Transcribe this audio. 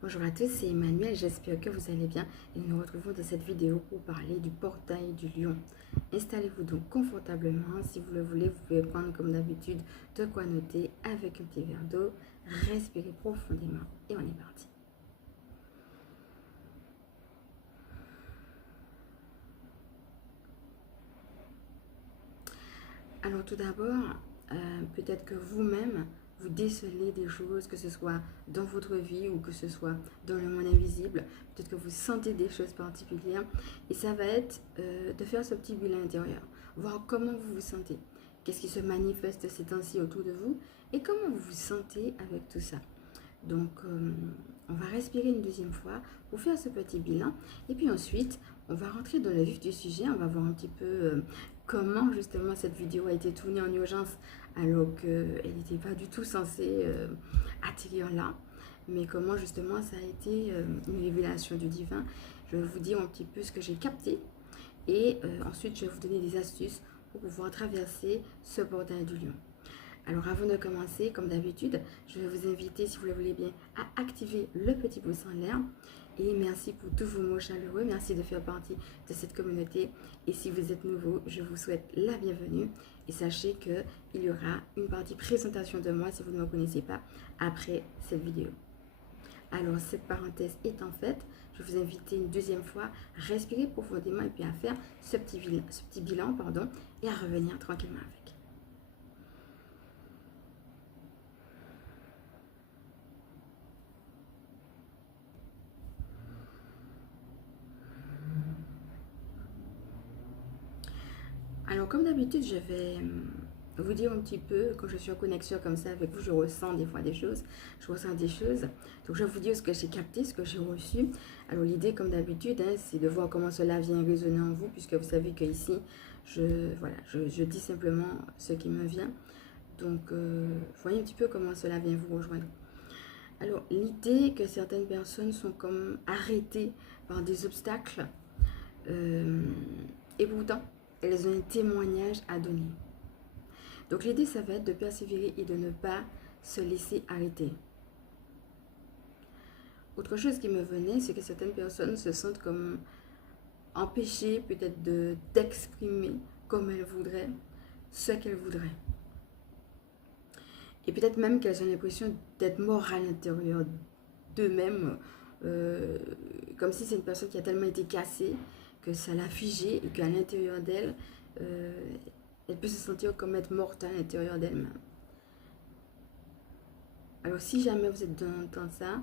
Bonjour à tous, c'est Emmanuel, j'espère que vous allez bien et nous nous retrouvons dans cette vidéo pour parler du portail du lion. Installez-vous donc confortablement, si vous le voulez, vous pouvez prendre comme d'habitude de quoi noter avec un petit verre d'eau, respirez profondément et on est parti. Alors tout d'abord, peut-être que vous-même, vous décelez des choses, que ce soit dans votre vie ou que ce soit dans le monde invisible. Peut-être que vous sentez des choses particulières. Et ça va être de faire ce petit bilan intérieur. Voir comment vous vous sentez. Qu'est-ce qui se manifeste ces temps-ci autour de vous. Et comment vous vous sentez avec tout ça. Donc, on va respirer une deuxième fois pour faire ce petit bilan. Et puis ensuite, on va rentrer dans le vif du sujet. On va voir un petit peu comment justement cette vidéo a été tournée en urgence alors qu'elle n'était pas du tout censée atterrir là. Mais comment justement ça a été une révélation du divin. Je vais vous dire un petit peu ce que j'ai capté. Et ensuite, je vais vous donner des astuces pour pouvoir traverser ce portail du lion. Alors avant de commencer, comme d'habitude, je vais vous inviter, si vous le voulez bien, à activer le petit pouce en l'air. Et merci pour tous vos mots chaleureux. Merci de faire partie de cette communauté. Et si vous êtes nouveau, je vous souhaite la bienvenue. Et sachez qu'il y aura une partie présentation de moi, si vous ne me connaissez pas, après cette vidéo. Alors cette parenthèse étant faite, je vais vous inviter une deuxième fois à respirer profondément et puis à faire ce petit bilan, et à revenir tranquillement avec. Alors, comme d'habitude, je vais vous dire un petit peu, quand je suis en connexion comme ça avec vous, je ressens des fois des choses, Donc, je vais vous dire ce que j'ai capté, ce que j'ai reçu. Alors, l'idée, comme d'habitude, c'est de voir comment cela vient résonner en vous, puisque vous savez qu'ici, je dis simplement ce qui me vient. Donc, voyez un petit peu comment cela vient vous rejoindre. Alors, l'idée que certaines personnes sont comme arrêtées par des obstacles, et pourtant, elles ont un témoignage à donner. Donc l'idée, ça va être de persévérer et de ne pas se laisser arrêter. Autre chose qui me venait, c'est que certaines personnes se sentent comme empêchées peut-être d'exprimer comme elles voudraient, ce qu'elles voudraient. Et peut-être même qu'elles ont l'impression d'être mortes à l'intérieur d'eux-mêmes, comme si c'est une personne qui a tellement été cassée que ça l'a figée et qu'à l'intérieur d'elle, elle peut se sentir comme être morte à l'intérieur d'elle-même. Alors si jamais vous êtes dans ça,